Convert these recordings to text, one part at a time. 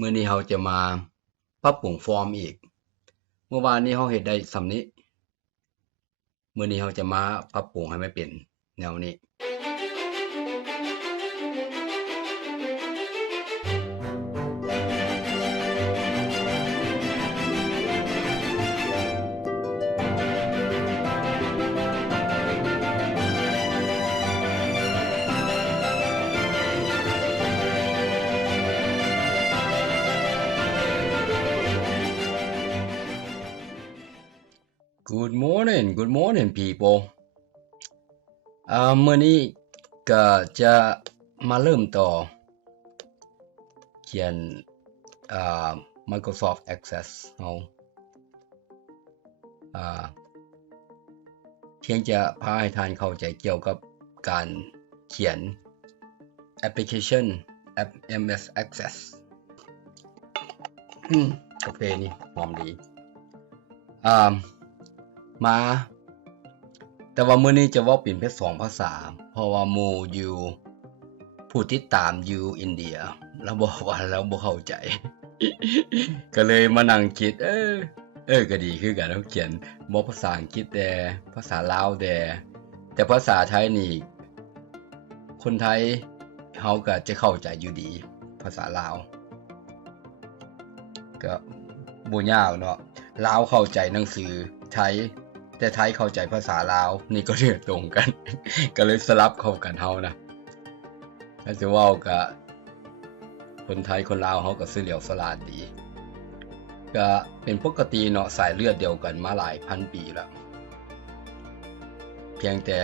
มื้อนี้เราจะมาปรับปรุงฟอร์มอีกเมื่อวานนี้เราเฮ็ดได้สำนี้มื้อนี้เราจะมาปรับปรุงให้มันเป็นแนวนี้Good morning people มื้อนี้ก็จะมาเริ่มต่อเขียนMicrosoft Access เอาเพียงจะพาให้ท่านเข้าใจเกี่ยวกับการเขียนแอปพลิเคชัน MS Access กาแฟนี่หอมดีมาแต่ว่ามื้อนี้จะเว้าเป็น2ภาษาเพราะว่าหมู่อยู่ผู้ติดตามอยู่อินเดียแล้วบอกว่าเราบ่เข้าใจ ก็เลยมานั่งคิดก็ดีคือกันเขียนบ่ภาษาอังกฤษแต่ภาษาลาวแต่ภาษาไทยนี่คนไทยเฮาก็จะเข้าใจอยู่ดีภาษาลาวก็บ่ยากเนาะลาวเข้าใจหนังสือไทยแต่ไทยเข้าใจภาษาลาวนี่ก็เรียกตรงกัน ก็เลยสลับเข้ากันเฮานะถ้าจะเว้ากับคนไทยคนลาวเฮาก็สิเหลียวสลาดดีก็เป็นปกติเนาะสายเลือดเดียวกันมาหลายพันปีแล้วเพียงแต่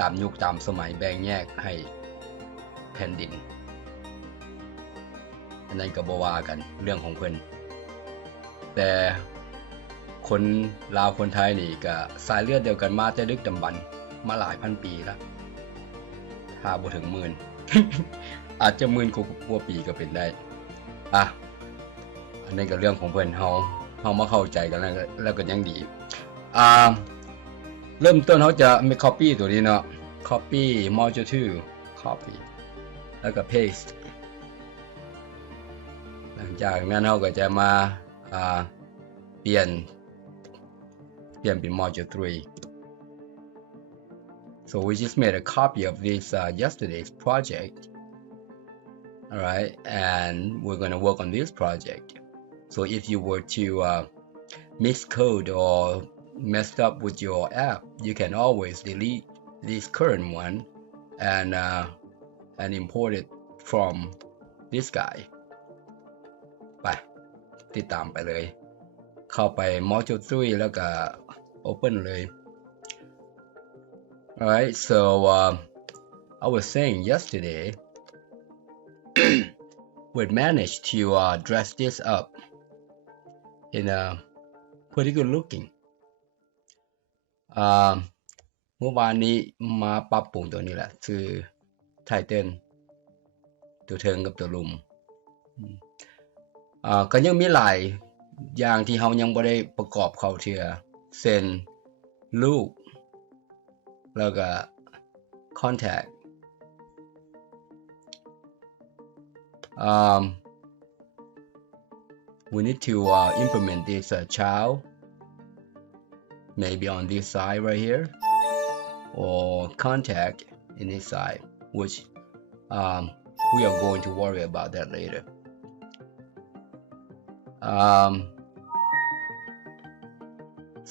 ตามยุคตามสมัยแบ่งแยกให้แผ่นดินอันนั้นก็บ่ว่ากันเรื่องของเพิ่นแต่คนลาวคนไทยนี่ก็สายเลือดเดียวกันมาแต่ดึกดำบรรพ์มาหลายพันปีแล้วถ้าบ่ถึงหมื่น อาจจะหมื่นกว่าปีก็เป็นได้อันนี้ก็เรื่องของเพิ่นเฮามาเข้าใจกันแล้วก็ยังดีเริ่มต้นเฮาจะไม่ copy ตัวนี้เนาะ copy module 2 copy แล้วก็ paste หลังจากนั้นเฮาก็จะมาเปลี่ยนเป็น module 3 so we just made a copy of this yesterday's project alright and we're going to work on this project so if you were to mix code or messed up with your app you can always delete this current one and import it from this guy ไปติดตามไปเลยเข้าไป module 3 แล้วก็ open เลย alright so I was saying yesterday we managed to dress this up in a pretty good looking เมื่อวานนี้มาปรับปรุงตัวนี้แหละคือไทเทิลตัวเทิงกับตัวลุมก็ยังมีหลายอย่างที่เรายังบ่ได้ประกอบเข้าเทื่อเช่นลูกแล้วก็ contact we need to implement this child maybe on this side right here or contact in this side which we are going to worry about that later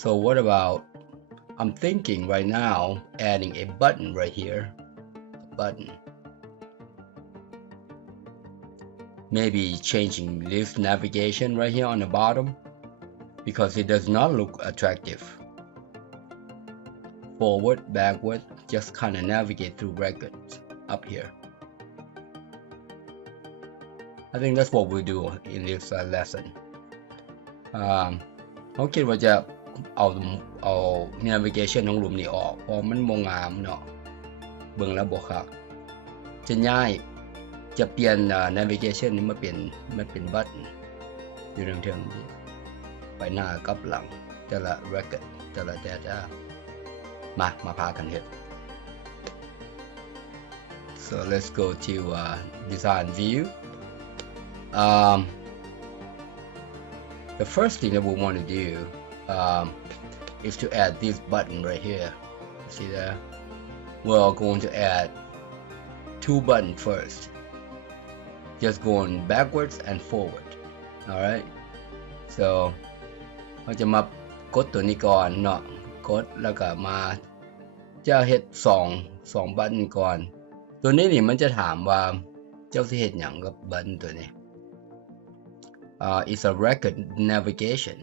so what about I'm thinking right now adding a button right here a button maybe changing this navigation right here on the bottom because it does not look attractive forward backward just kind of navigate through records up here I think that's what we'll do in this lessonเขาคิดว่าจะเอา navigation ของหลุมนี้ออกเพราะมันบ่งามเนาะเบิ่งแล้วบ่คักจะง่ายจะเปลี่ยนnavigation นี้มันเป็นบัตรอยู่เทิงๆไปหน้ากับหลังแต่ละ record แต่ละ data มาพากันเฮ็ด so let's go to design view the first thing that we want to do is to add this button right here. See that? We're going to add two buttons first, just going backwards and forward. Alright, so เราจะมากดตัวนี้ก่อนเนาะกดแล้วก็มาจะเฮ็ด2บัตต์ก่อนตัวนี้นี่มันจะถามว่าเจ้าสิเฮ็ดหยังกับบัตต์ตัวนี้it's a record navigation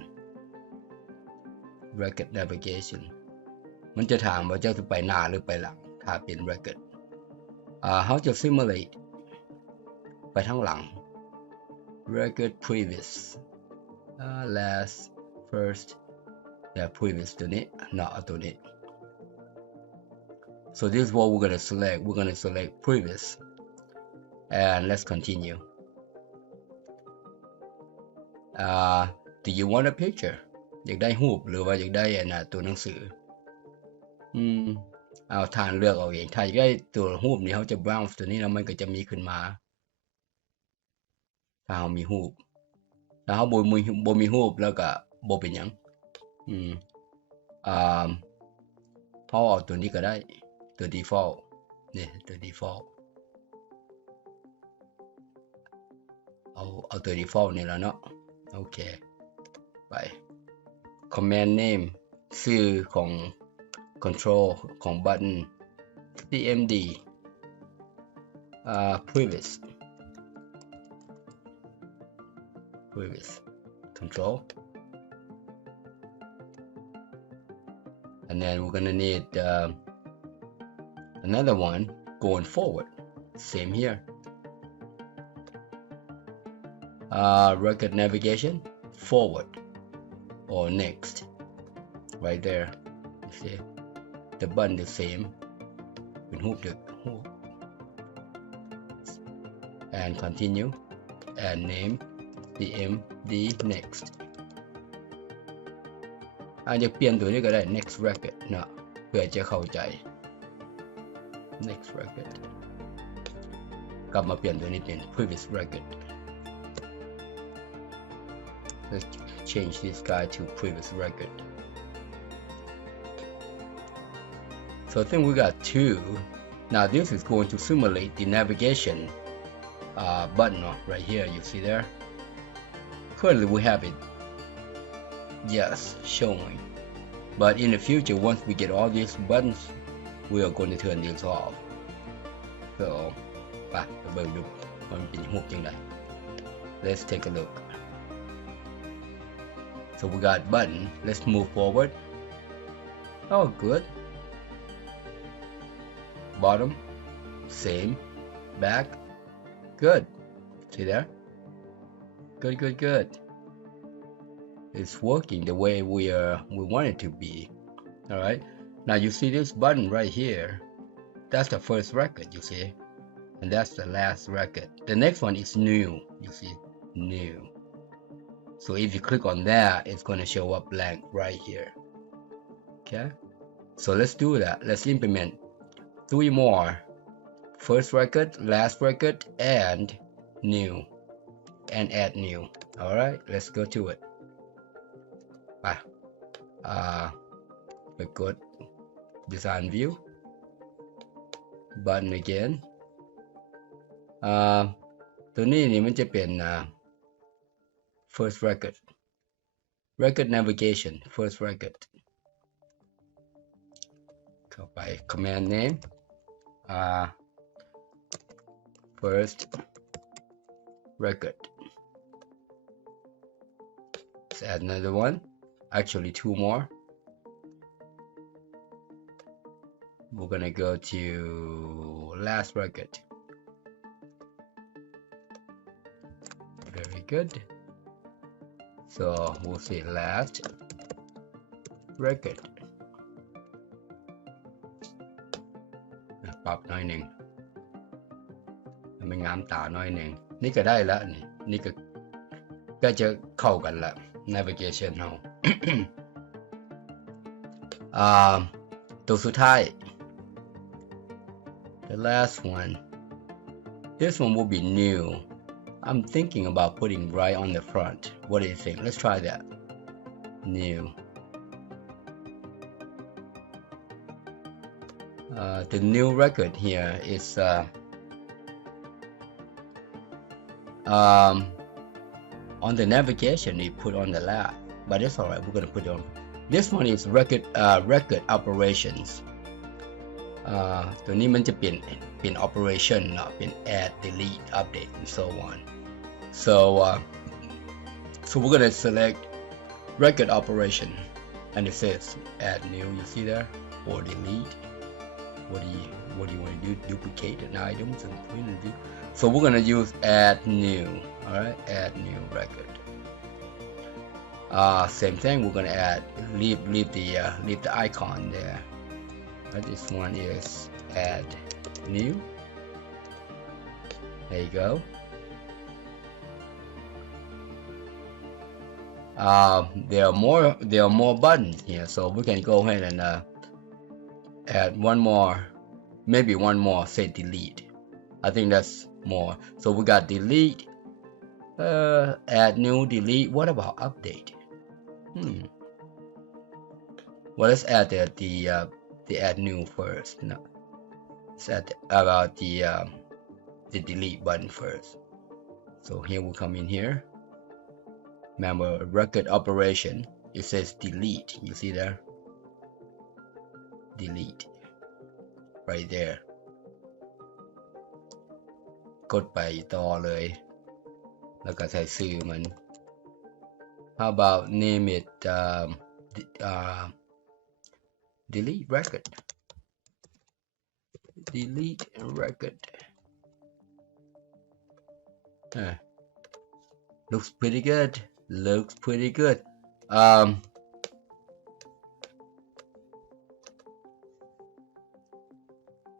มันจะถามว่าเจ้าจะไปหน้าหรือไปหลังถ้าเป็น record เขาจะ simulate ไปทางหลัง record previous last first previous ตัวนี้เนาะตัวนี้ so this is what we're going to select. We're going to select previous and let's continue. Do you want a picture อยากได้รูปหรือว่าอยากได้ตัวหนังสือเอาทานเลือกเอาเองถ้าอยากได้ตัวรูปนี้เขาจะ browse ตัวนี้แล้วมันก็จะมีขึ้นมาถ้าเขามีรูปถ้าเขาบ่มีรูปแล้วก็บ่เป็นหยังเขาเอาตัวนี้ก็ได้ตัว default นี่ตัว default เอาตัว default นี่แล้วเนาะโอเคไป command name ชื่อของ control ของ button cmd previous control and then we're gonna need another one going forward. Same here. Record navigation forward or next. Right there. You see the button the same. And continue. And name cmd next. อาจจะเปลี่ยนตัวนี้ก็ได้ next record เนาะเพื่อจะเข้าใจ next record กลับมาเปลี่ยนตัวนี้เป็น previous record. Let's change this guy to previous record. So I think we got two. Now this is going to simulate the navigation button right here. You see there? Currently we have it. Yes, showing. But in the future, once we get all these buttons, we are going to turn these off. So, let's take a look. So we got button. Let's move forward. Oh, good. Bottom, same. Back, good. See there? Good. It's working the way we want it to be. All right, now you see this button right here, that's the first record, you see, and that's the last record. The next one is new, you see, new. So if you click on that, it's going to show up blank right here. Okay, so let's do that. Let's implement 3 more: first record, last record, and new, and add new. All right, let's go to it. We got design view, button again. ตัวนี้นี่มันจะเป็น first record navigation first record เข้าไป command name first record. Let's add another one. Actually 2 more. We're gonna go to last record. Very good. So we'll say last record. ปรับหน่อยหนึ่งมันงามตาหน่อยหนึ่งนี่ก็ได้แล้วนี่ก็จะเข้ากันละ navigation เรา ตัวสุดท้าย the last one, this one will be new. I'm thinking about putting right on the front. What do you think? Let's try that. New. The new record here is on the navigation it put on the left, but it's alright, we're gonna put it on. This one is record operations ตัวนี้มันจะเป็น operation เนาะเป็น add delete update and so on. So we're gonna select record operation and it says add new, you see there, or delete. What do you want to do? Duplicate an item. So we're gonna use add new. All right, add new record. Same thing. We're gonna add leave the icon there. Right, this one is add new. There you go. There are more buttons here, so we can go ahead and add one more, maybe one more, say delete. I think that's more. So we got delete, add new, delete. What about update? Well, let's add the add new first. No, let's add about the delete button first. So here we come in here. Remember record operation. It says delete. You see there? Delete right there กดไปต่อเลยแล้วก็ใส่ชื่อมัน How about name it delete record looks pretty good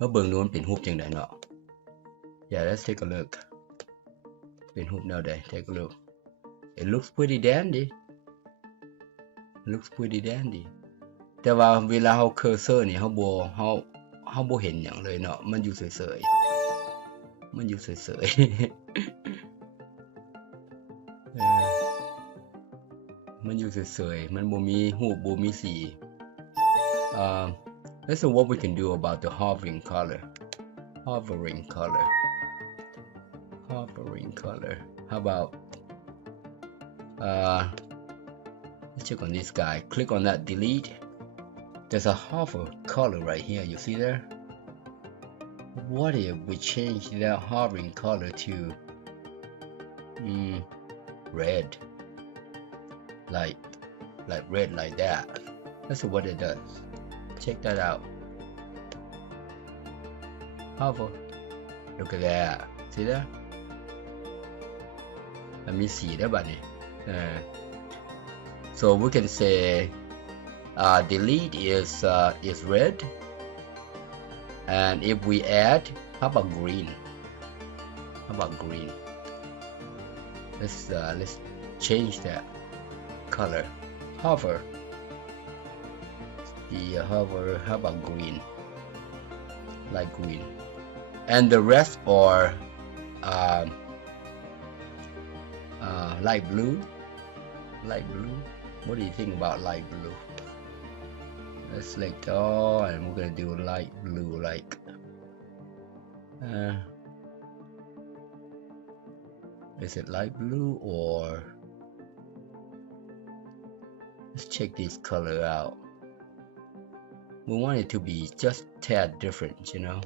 มาเบิ่งดูมันเป็นรูปจังได๋เนาะ Yeah, let's take a look. เป็นรูปแนวใด Take a look. It looks pretty dandy.แต่ว่าเวลาเฮาเคอร์เซอร์นี่เฮาบ่เห็นหยังเลยเนาะมันอยู่เฉยๆมันอยู่เฉยๆมันบ่มีรูปบ่มีสี Let's see what we can do about the hovering color. How about let's check on this guy. Click on that delete. There's a hover color right here. You see there? What if we change that hovering color to red? Like red like that. Let's see what it does. Check that out. Hover. Look at that. See that? Let me see that buddy. So we can say delete is red, and if we add, how about green? Let's change that color. Hover. The hover, how about green? Like green. And the rest are light blue. What do you think about light blue? Let's select all and we're gonna do light blue, like is it light blue or let's check this color out. We want it to be just a tad different, you know.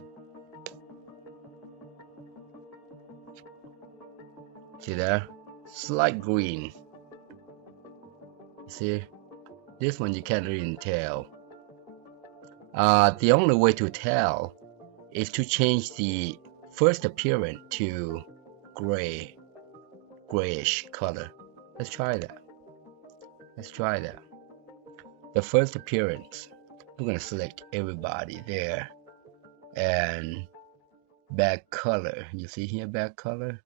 See there? Slight green. See? This one you can't really tell. The only way to tell is to change the first appearance to grayish color. Let's try that. The first appearance. I'm gonna select everybody there and back color. You see here, back color.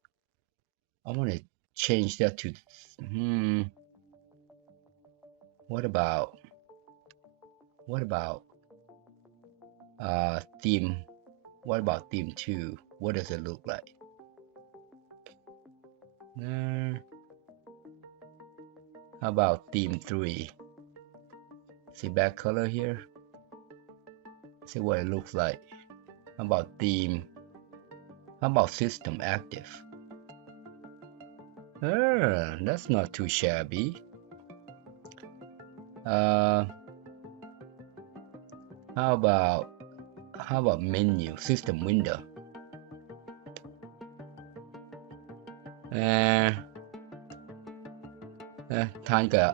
I want to change that to what about theme? What about theme 2? What does it look like? How about theme 3? See back color here? See what it looks like. How about theme? How about system active? That's not too shabby. How about menu, system window? ท่านก็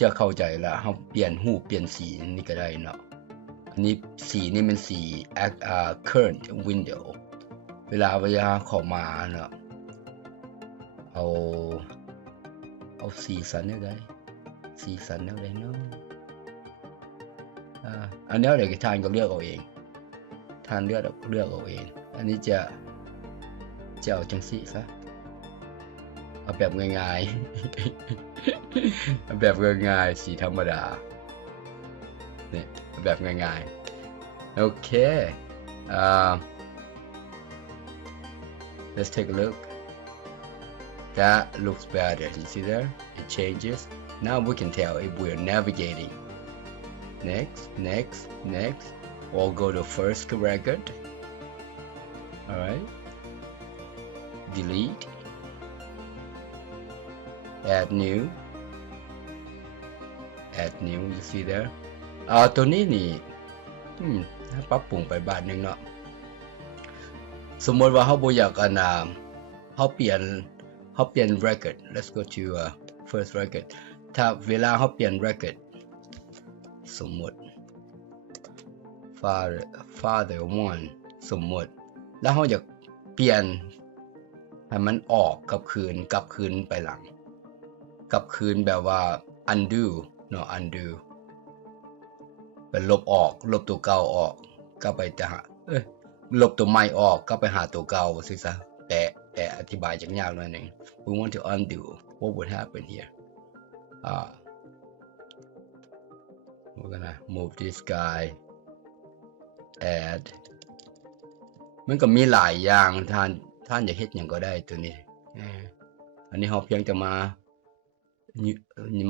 จะเข้าใจละเราเปลี่ยนรูปเปลี่ยนสีนี่ก็ได้เนาะอันนี้สีนี่เป็นสี current window เวลาเข้ามาเนาะเอาสีสันได้สีสันได้เนาะอันนี้เดี๋ยวท่านก็เลือกเอาเองท่านเลือกเอาเองอันนี้จะเอาจังสีซะเอาแบบง่ายๆแบบง่ายๆสีธรรมดาเนี่ยแบบง่ายๆโอเคlet's take a look. That looks better. You see there? It changes. Now we can tell if we're navigating. Next. Or go to first record. Alright. Delete. Add new. You see there? ตัวนี้นี่ปรับปรุงไปบาทนึงเนาะสมมติว่าเขาบ่อยากเขาเปลี่ยน record. Let's go to first record. ถ้าเวลาเขาเปลี่ยน record สมมติ father 1 สมมติแล้วเขาอยากเปลี่ยนให้มันออกกลับคืนไปหลังกลับคืนแบบว่า undo เนาะ undo เป็นลบตัวเก่าออกก็ไปจะหาลบตัวใหม่ออกก็ไปหาตัวเก่าสิซะแต่อธิบายยากหน่อยนึง we want to undo what would happen here we're gonna move this guy add มันก็มีหลายอย่างท่านอยากเฮ็ดหยังก็ได้ตัวนี้อันนี้เราเพียงจะม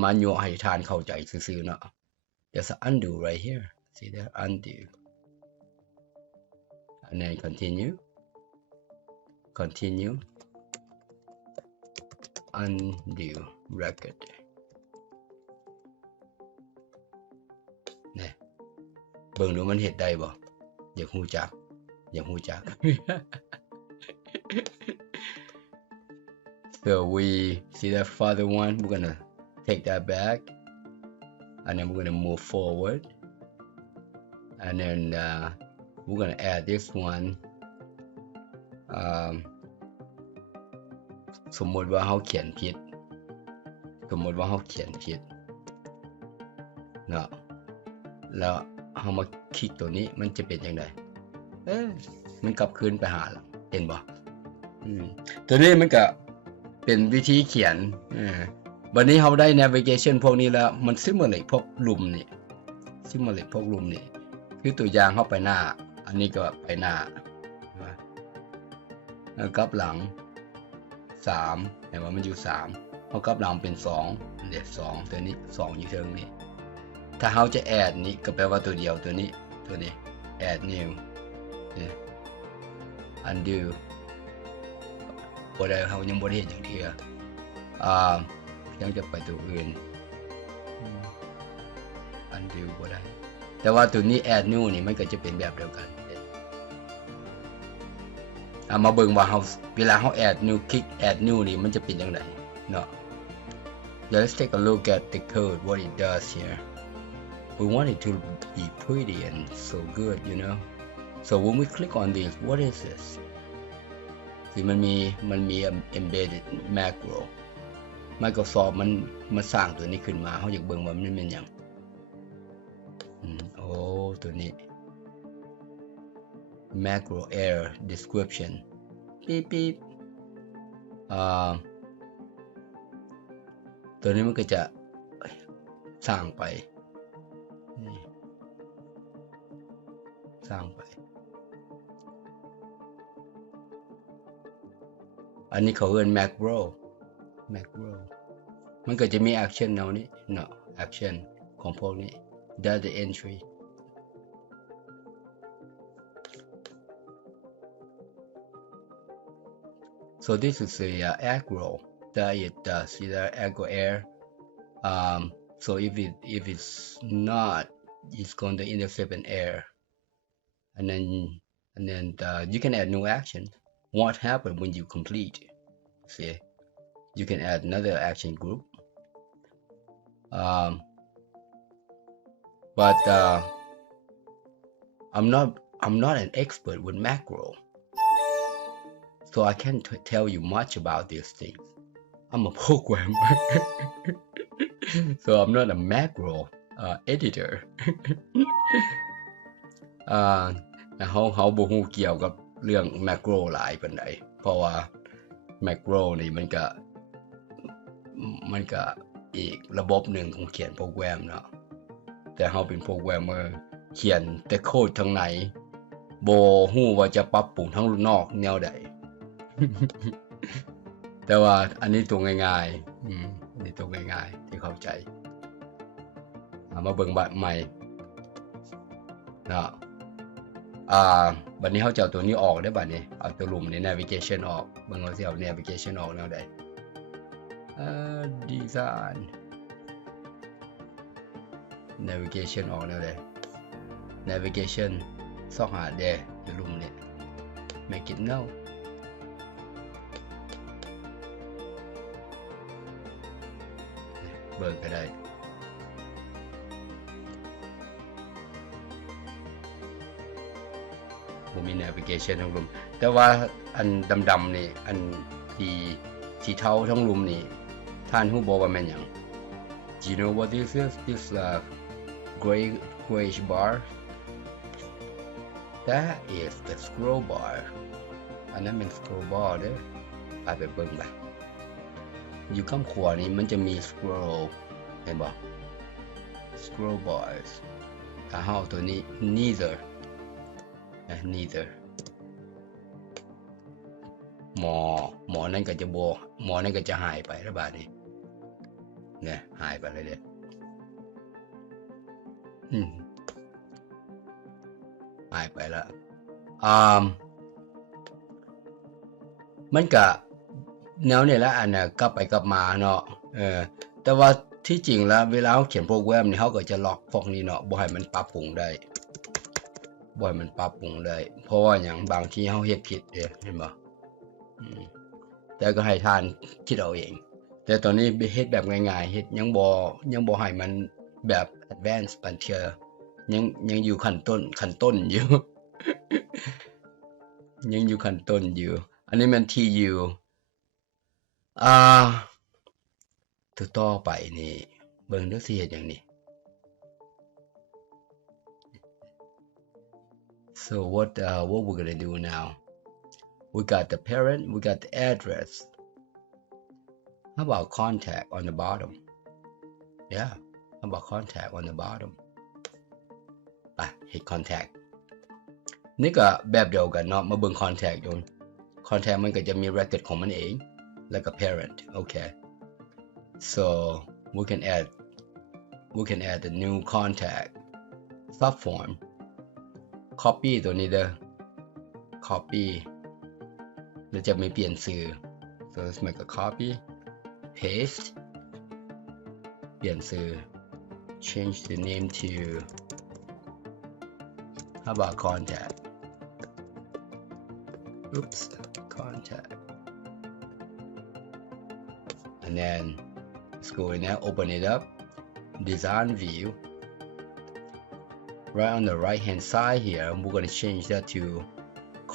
าโยให้ท่านเข้าใจซื่อๆเนาะ there's an undo right here see there undo and then continue undo record เนี่ยเบิ่งดูมันเฮ็ดได้บ่อยากฮู้จักso we see that father one we're gonna take that back and then we're gonna move forward and then we're gonna add this one สมมติว่าเขาเขียนผิดเนาะแล้วเขามาคลิกตัวนี้มันจะเป็นยังไงมันกลับคืนไปหาแล้วเห็นบ่ตัวนี้มันก็เป็นวิธีเขียนวันนี้เขาได้ navigation พวกนี้แล้วมัน simulate พวกลุมนี่คือตัวอย่างเข้าไปหน้าอันนี้ก็ไปหน้าแล้วกลับหลัง3เห็นว่ามันอยู่3เขากลับหลังเป็น2เดี๋ยว2ตัวนี้2อยู่เทิงนี้ถ้าเขาจะ add นี่ก็แปลว่าตัวเดียวตัวนี้ add new undo บ่ได้เขายังบ่ได้เฮ็ดอย่างเดียวยังจะไปตัวอื่น undo บ่ได้แต่ว่าตัวนี้ add new นี่มันก็จะเป็นแบบเดียวกันมาเบิ่งว่าเวลาเขา add new คลิก add new นี่มันจะเป็นจังไดเนาะ Let's take a look at the code what it does here we want it to be pretty and so good so when we click on this what is this คือมันมี embedded macro Microsoft มันสร้างตัวนี้ขึ้นมาเขาอยากเบิ่งว่ามันเป็นหยังตัวนี้ macro error description ปี๊บตัวนี้มันก็จะสร้างไปอันนี้เขาเรียก macro macro มันก็จะมี action แนวนี้เนาะ action ของพวกนี้ data entry so this is the aggro that it does either aggro error so if it's not it's going to intercept an error and then you can add new action what happened when you complete see you can add another action group but I'm not an expert with macro so I can't tell you much about these things I'm a programmer so I'm not a macro editor เขาบ่ฮู้เกี่ยวกับเรื่อง macro หลายปานใดเพราะว่า macro นี่มันก็อีกระบบหนึ่งของเขียนโปรแกรมเนาะแต่เขาเป็นโปรแกรมเมอร์เขียนแต่โค้ดทางไหนบ่ฮู้ว่าจะปรับปรุงทั้งนอกแนวใด แต่ว่าอันนี้ตัวง่ายๆอันนี้ตัวง่ายๆที่เข้าใจมาเบิ่งบัตรใหม่เนาะบัดนี้เขาจะเอาตัวนี้ออกได้บัดนี้เอาตัวลุ่มใน navigation ออกเบิ่งว่าสิเอา navigation ออกแนวใดdesign navigation ออกแนวใด navigation ซอกหาเด้ตัวลุ่มนี้ make it noเบิ่งก็ได้ผมมี navigation ทั้งลุมแต่ว่าอันดำๆนี่อันสีเทาทั้งลุมนี่ท่านฮู้บ่ว่าแม่นหยัง Do you know what this is? This grayish bar that is the scroll bar อันนั้นเป็น scroll bar เด้อไปเบิ่งไปอยู่ข้างขวานี้มันจะมี scroll เห็นบ่ scroll bars ถ้าเฮาตัวนี้ neither หมอนั่นก็จะหมอนั่นก็จะหายไปแล้วบาดนี้เนี่ยหายไปเลยเด้หายไปแล้วมันก็แนวนี่แหละอันน่ะกลับไปกลับมาเนาะแต่ว่าที่จริงแล้วเวลาเขาเขียนโปรแกรมนี่เขาก็จะล็อกพวกนี้เนาะบ่ให้มันปรับปรุงได้เพราะว่าอย่างบางทีเขาเฮ็ดผิดเด้เห็นบ่แต่ก็ให้ทานคิดเอาเองแต่ตอนนี้เฮ็ดแบบง่ายๆเฮ็ดยังบ่ให้มันแบบ advanced ปานเทื่อยังอยู่ขั้นต้นอยู่ ยังอยู่ขั้นต้นอยู่อันนี้มัน TUต่อไปนี่เบิ่งดูสิเฮ็ดหยังนี่ so what we're gonna do now we got the parent we got the address how about contact on the bottom yeah how about contact on the bottom ไป hit contact นี่ก็แบบเดียวกันเนาะมาเบิ่ง contact อยู่ contact มันก็จะมี record ของมันเองแล้วก็ parent okay so we can add the new contact subform copy ตัวนี้เด้อ copy แล้วจะไม่เปลี่ยนชื่อ so let's make a copy paste เปลี่ยนชื่อ change the name to how about contact oops contact and then let's go in there open it up design view right on the right hand side here we're going to change that to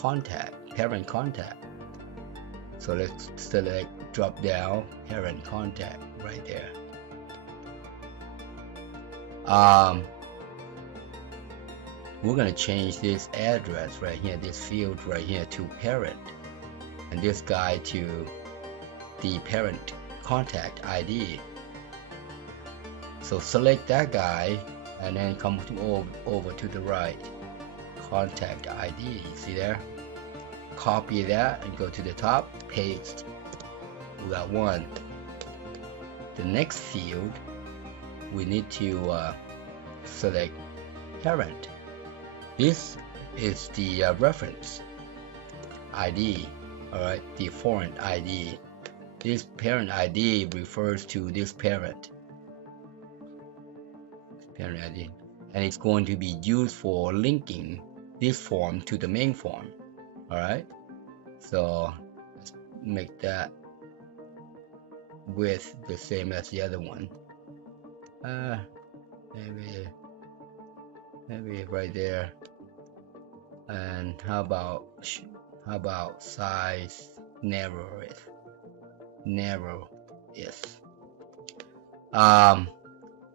contact parent contact so let's select drop down parent contact right there we're going to change this address right here this field right here to parent and this guy to the parent contact ID so select that guy and then come over to the right contact ID you see there copy that and go to the top paste we got one the next field we need to select parent. This is the reference ID, alright, the foreign ID. This parent ID refers to this parent ID, and it's going to be used for linking this form to the main form. Alright, so let's make that width the same as the other one. Maybe right there. And how about size narrow? Yes.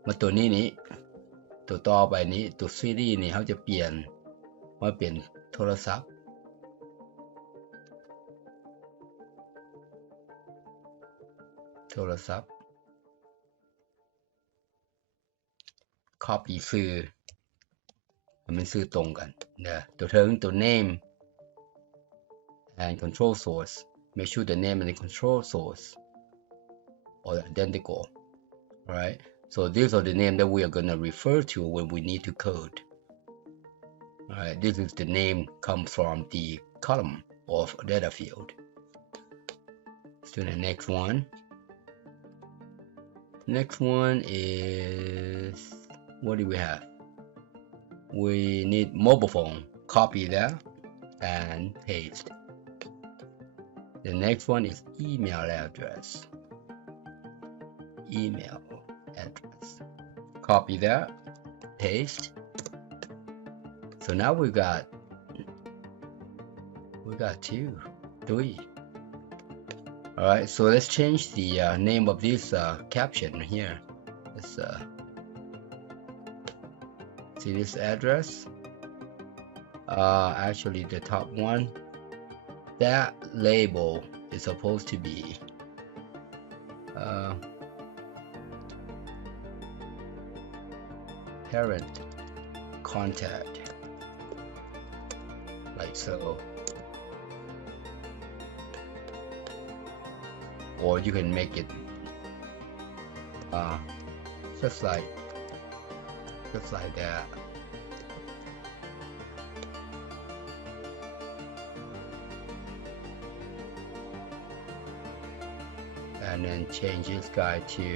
มาตัวนี้ตัวต่อไปนี้ตัวซีรีส์นี่เขาจะเปลี่ยนมาเป็นโทรศัพท์copy ชื่อมันชื่อตรงกันนะตัวเทิงตัว name and control source. Make sure the name and the control source are identical. Alright, so these are the name that we are going to refer to when we need to code. Alright, this is the name comes from the column of data field. Let's do the next one. Next one is, what do we have? We need mobile phone. Copy that and paste. The next one is email address. Copy that, paste. So now we got 2, 3. Alright, so let's change the name of this caption here. Let's see this address. Actually the top one, that label is supposed to be parent contact, like so. Or you can make it just like that. And then change this guy to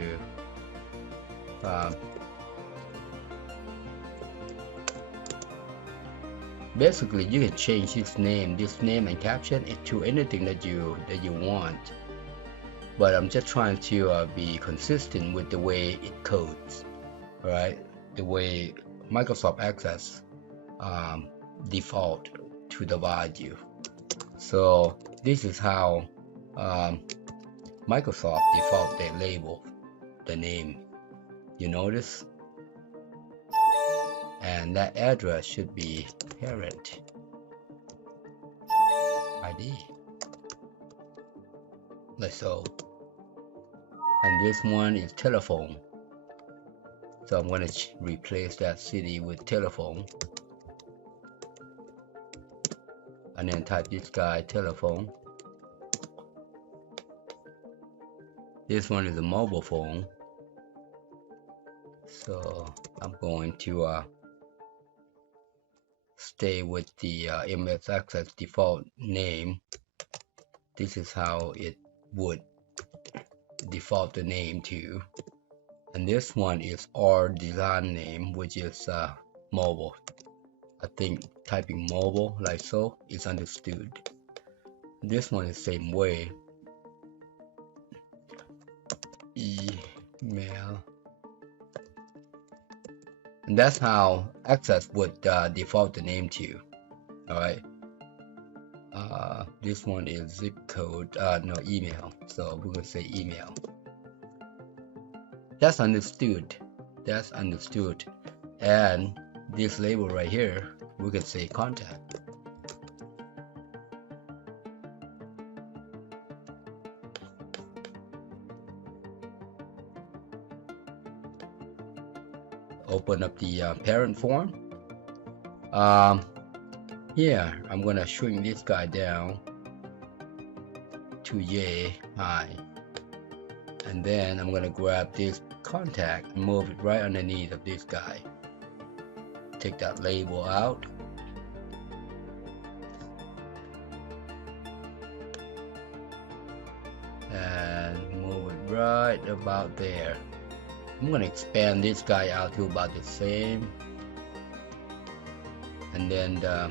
basically you can change this name and caption it to anything that you want, but I'm just trying to be consistent with the way it codes, right? The way Microsoft Access default to the value. So this is how Microsoft default they label the name, you notice? And that address should be parent ID, like so. And this one is telephone, so I'm going to replace that city with telephone, and then type this guy telephone. This one is a mobile phone, so I'm going to stay with the MS Access default name. This is how it would default the name to. And this one is our design name, which is mobile. I think typing mobile like so is understood. This one is the same way. Email. And that's how Access would default the name to. Alright. This one is zip code, no, email. So we're gonna say email. That's understood. And this label right here, we can say contact. Open up the parent form. Here I'm gonna shrink this guy down to yay high, and then I'm gonna grab this contact and move it right underneath of this guy. Take that label out. And move it right about there. I'm gonna expand this guy out to about the same. And then I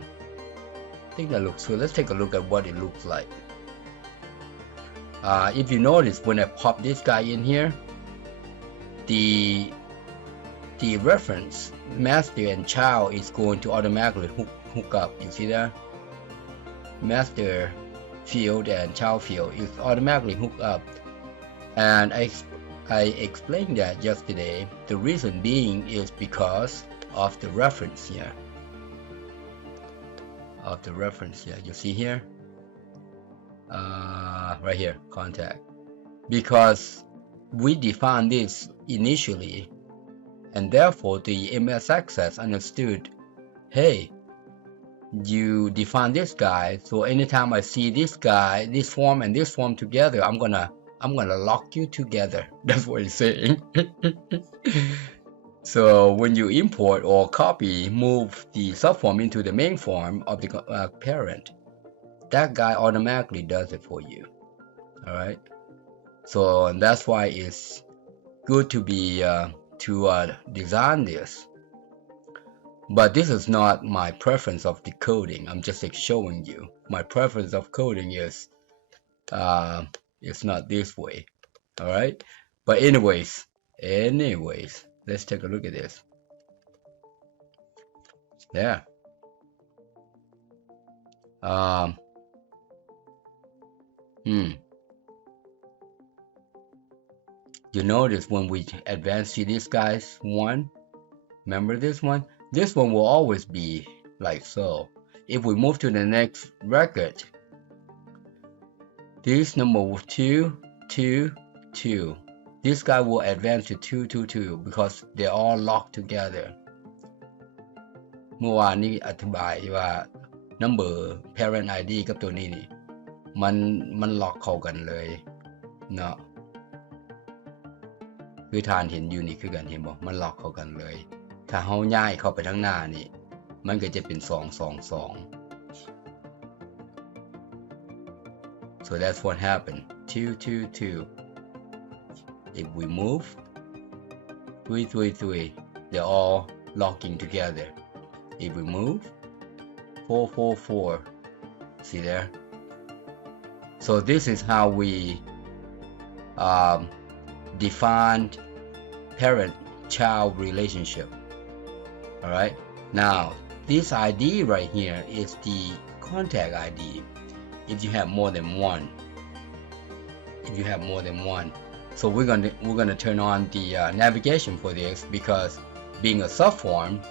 think that looks good. Let's take a look at what it looks like. If you notice, when I pop this guy in here, the reference master and child is going to automatically hook up. You see that? Master field and child field is automatically hooked up, and I explained that yesterday. The reason being is because of the reference here. You see here, right here, contact, because we defined this initially, and therefore the MS Access understood, hey, you define this guy, so anytime I see this guy, this form and this form together, I'm gonna lock you together. That's what it's saying. So when you import or copy, move the subform into the main form of the parent, that guy automatically does it for you. All right. So that's why it's good to be design this. But this is not my preference of decoding. I'm just showing you. My preference of coding is it's not this way. All right. But anyways, let's take a look at this. Yeah. You notice when we advance to this guy's one, remember this one? This one will always be like so. If we move to the next record, this number 2, 2, 2. This guy will advance to 2, 2, 2 because they're all locked together. เมื่อวานนี้อธิบายว่า number parent ID กับตัวนี้นี่มันล็อกเข้ากันเลยเนาะคือทานเห็นอยู่นี่คือกันเห็นบ่มันล็อกเข้ากันเลยถ้าเฮาย้ายเข้าไปทางหน้านี่มันก็จะเป็น 2 2 2 So that's what happened. 2 2 2. If we move 3 3 3, they're all locking together. If we move 4 4 4, see there? So this is how we defined parent-child relationship. All right. Now this ID right here is the contact ID. If you have more than one, so we're gonna turn on the navigation for this, because being a subform,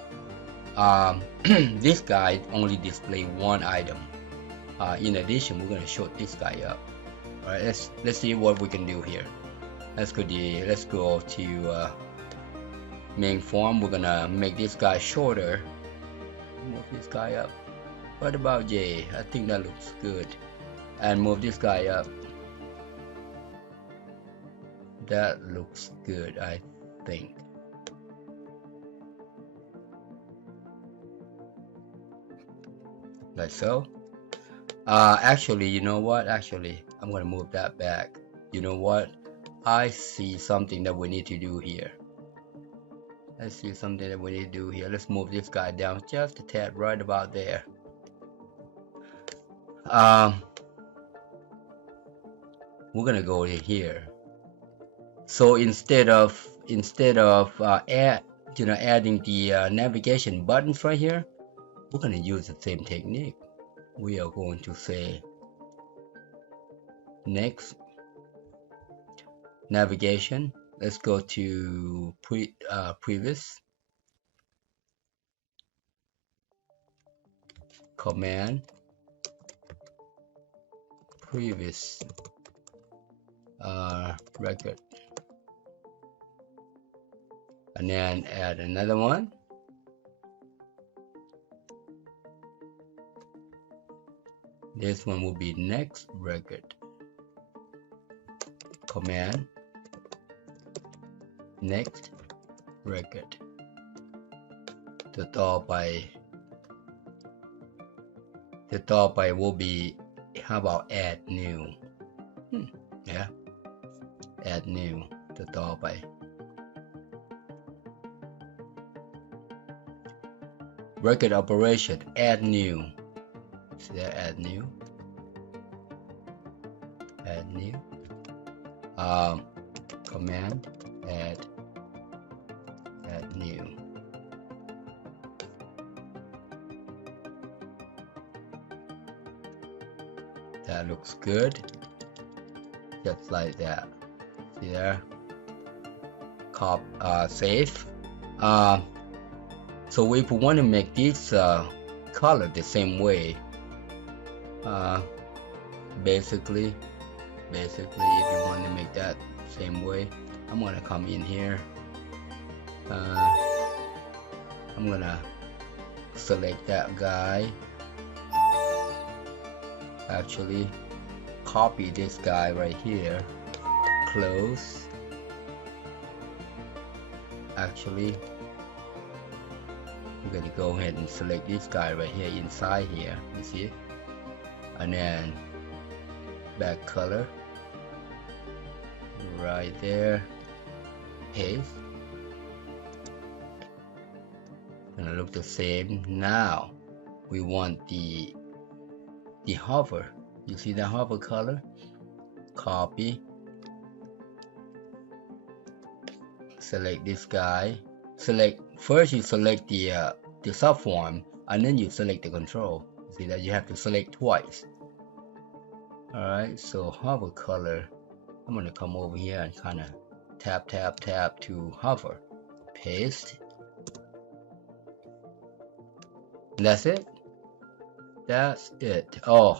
this guy only display one item. In addition, we're gonna short this guy up. All right, let's see what we can do here. Let's go to main form. We're gonna make this guy shorter. Move this guy up. What about J? I think that looks good. And move this guy up. That looks good, I think. Like so. Actually, you know what? Actually, I'm gonna move that back. You know what? I see something that we need to do here. Let's move this guy down just a tad, right about there. We're gonna go here. So instead of adding the navigation buttons right here, we're gonna use the same technique. We are going to say next navigation. Let's go to previous command, previous record, and then add another one. This one will be next record, command next record ต่อไป will be how about add new yeah add new ต่อไป record operation add new see that add new command add new that looks good just like that see there save so if we want to make this color the same way basically if you want to make that same way I'm gonna come in here I'm gonna select that guy actually copy this guy right here close actually I'm gonna go ahead and select this guy right here inside here you see and then back color right there paste gonna look the same now we want the hover you see the hover color copy select this guy first you select the subform and then you select the control see that you have to select twice alright so hover color I'm gonna come over here and kind of tap to hover paste and that's it oh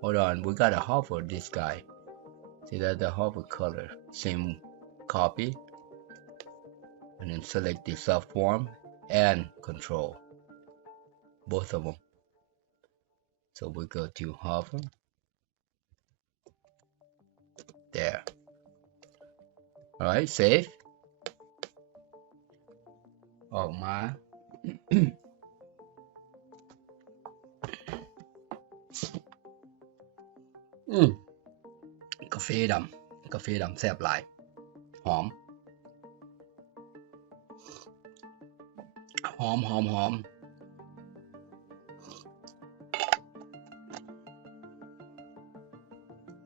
hold on we gotta hover this guy see that the hover color same copy and then select the subform and control both of them so we go to hover there alright save ออกมา กาแฟดำแซ่บหลายหอม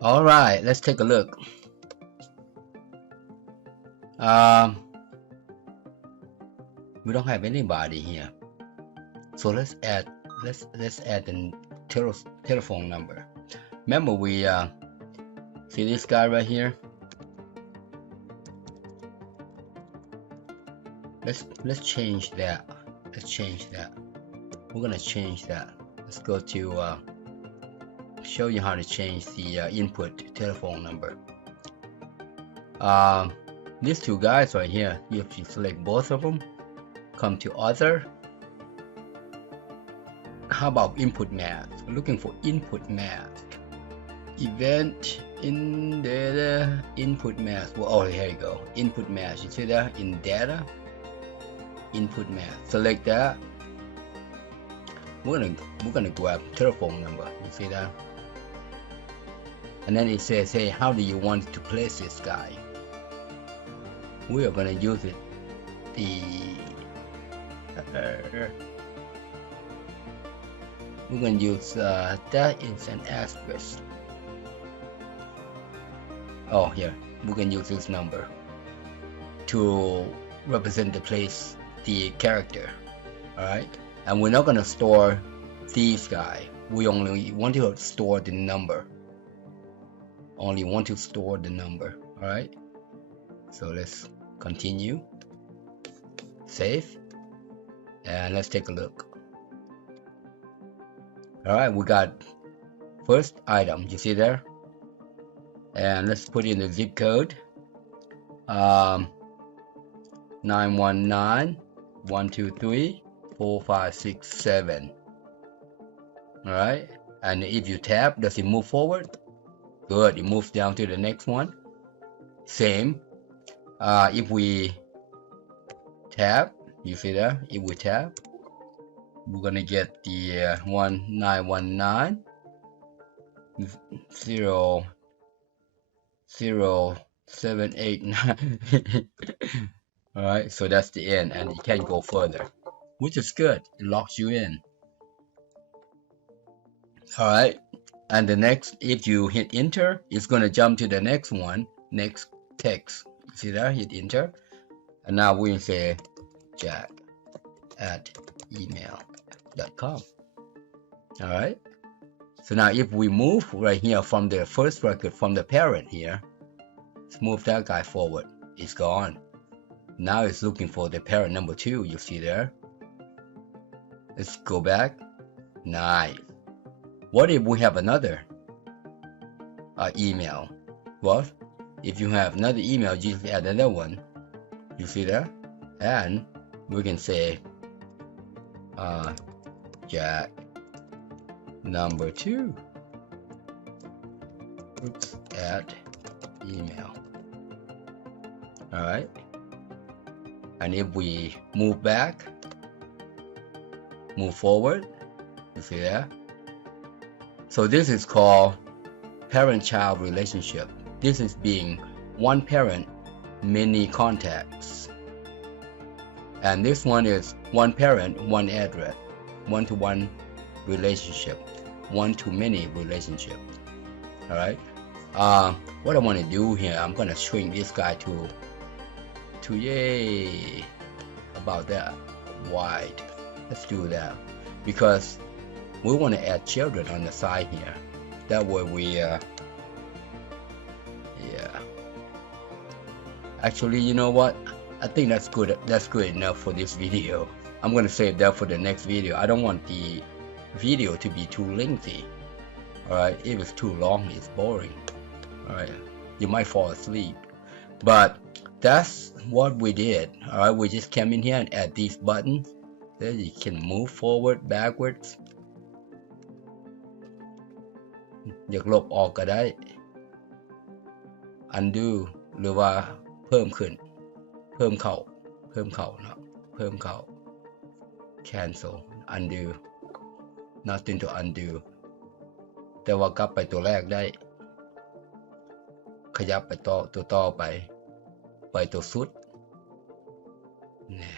Alright, let's take a look. We don't have anybody here, so let's add the telephone number. Remember we see this guy right here. Let's change that. We're gonna change that. Let's go to show you how to change the input telephone number. These two guys right here, if you select both of them, come to other. How about input mask? We're looking for input mask. Event in data input mask. Well, oh, here you go. Input mask. You see that in data? Input mask. Select that. We're gonna grab telephone number. You see that? And then it says, hey, how do you want to place this guy? We are gonna use it. We're gonna use that is an asterisk. Oh, here we can use this number to represent the character. All right, and we're not gonna store these guy. We only want to store the number. Only want to store the number. All right, so let's continue. Save, and let's take a look. All right, we got first item. You see there? And let's put in the zip code 919-123-4567. All right, and if you tap, does it move forward? Good, it moves down to the next one. Same. If we tab, you see that? If we tab, we're gonna get the 1919 00789. All right, so that's the end, and you can't go further, which is good. It locks you in. All right, and the next, if you hit enter, it's gonna jump to the next one, next text. See that? Hit enter, and now we can say jack@email.com. All right. So now if we move right here from the first record, from the parent here, let's move that guy forward. It's gone. Now it's looking for the parent number 2. You see there? Let's go back. Nice. What if we have another email? Well, if you have another email, just add another one. You see there? And we can say Jack number 2 at email. All right. And if we move back, move forward, you see that? So this is called parent-child relationship. This is being one parent, many contacts. And this one is one parent, one address, one-to-one relationship, one-to-many relationship. All right. What I want to do here, I'm gonna shrink this guy to yay, about that wide. Let's do that because we want to add children on the side here. That way we yeah. Actually, you know what? I think that's good. That's good enough for this video. I'm gonna save that for the next video. I don't want the video to be too lengthy. Alright, if it's too long, it's boring. Alright, you might fall asleep. But that's what we did. Alright, we just came in here and add these buttons. Then you can move forward, backwards. อยากลบออกก็ได้ undo หรือว่าเพิ่มขึ้น เพิ่มเข้าเนาะ เพิ่มเข้า cancel undo nothing to undo แต่ว่ากลับไปตัวแรกได้ ขยับไปตัวต่อไปตัวสุดนี่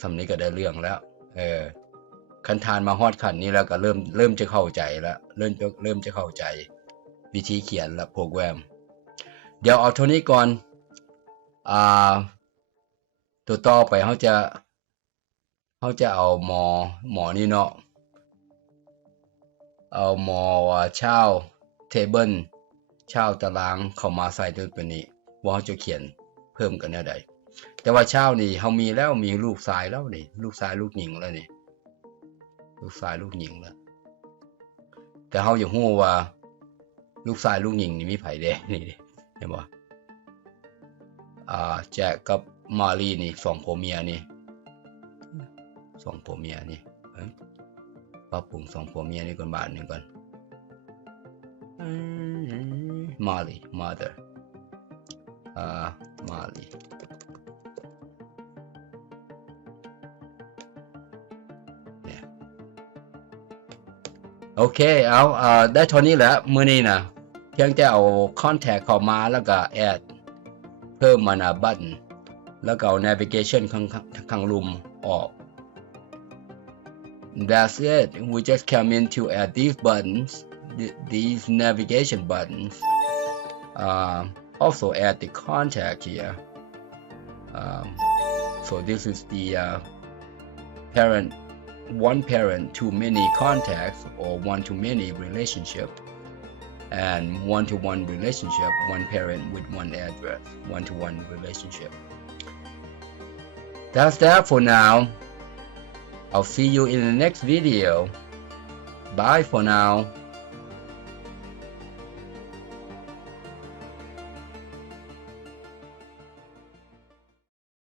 สำนี้ก็ได้เรื่องแล้วคันทานมาฮอดขันนี้แล้วก็เริ่มจะเข้าใจแล้วเริ่มจะเข้าใจวิธีเขียนและโปรแกรมเดี๋ยวเอาเท่านี้ก่อนตัวต่อไปเขาจะเอาหมอนี่เนาะเอาหมอเช่าเทเบิลเช่าตารางเข้ามาใส่ตัวนี้ว่าเขาจะเขียนเพิ่มกันได้แต่ว่าเช่านี่เขามีแล้วมีลูกชายแล้วนี่ลูกชายลูกหญิงแล้วนี่ลูกชายลูกหญิงแล้วแต่เขาอยากรู้ว่าลูกชายลูกหญิงนี่มีไผแดงนี่เห็นบ่แจ็คกับมารีนี่สองผัวเมียนี่สองผัวเมียนี่ปรับปรุงสองผัวเมียนี่ก่อนบาทหนึ่งก่อนมารี mother มารีโอเคเอาได้เท่านี้แหละมื้อนี้นะเพียงแต่เอา contact เข้ามาแล้วก็ add เพิ่มมานะ button แล้วก็เอา navigation ข้างลุมออก That's it. We just come in to add these buttons, these navigation buttons. Also add the contact here. So this is the parent, one parent to many contacts or one to many relationship, and one to one relationship, one parent with one address, one to one relationship. That's that for now. I'll see you in the next video. Bye for now.